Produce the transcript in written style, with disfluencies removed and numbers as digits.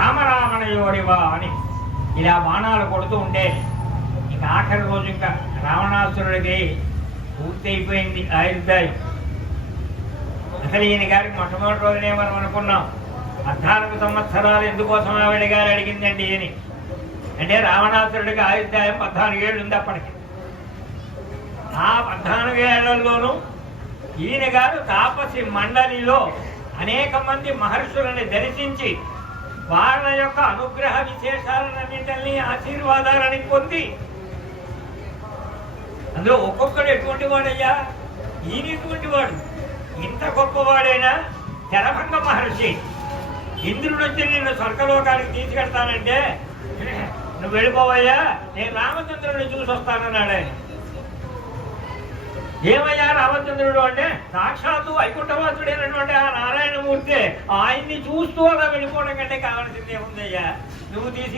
రామరావణయోడివా అని ఇలా బాణాలు కొడుతూ ఉంటే ఇంకా ఆఖరి రోజు ఇంకా రావణాసురుడికి పూర్తయిపోయింది ఆయుర్దాయం. అసలు ఈయన గారికి మొట్టమొదటి రోజునే మనం అనుకున్నాం 14 సంవత్సరాలు ఎందుకోసం ఆవిడ గారు అడిగిందండి అని. అంటే రావణాసురుడికి ఆయుర్దాయం 14 ఏళ్ళు ఉంది అప్పటికి. ఆ 14 ఏళ్లలోనూ ఈయన గారు తాపసి మండలిలో అనేక మంది మహర్షులని దర్శించి వాళ్ళ యొక్క అనుగ్రహ విశేషాలన్నింటినీ ఆశీర్వాదాలని పొంది, అందులో ఒక్కొక్కడు ఎటువంటి వాడయ్యా, ఈయన ఎటువంటి వాడు, ఇంత గొప్పవాడైనా శరభంగ మహర్షి ఇంద్రుడు వచ్చి నిన్ను స్వర్గలోకానికి తీసుకెళ్తానంటే నువ్వు వెళ్ళిపోవయ్యా, నేను రామచంద్రుడిని చూసి వస్తానన్నాడు ఆయన. ఏమయ్యా రామచంద్రుడు అంటే సాక్షాత్తు వైకుంఠవాసుడైనటువంటి ఆ నారాయణమూర్తి, ఆయన్ని చూస్తూ అలా వెళ్ళిపోవడం కంటే కావాల్సింది ఏముందయ్యా, నువ్వు తీసుకెళ్ళి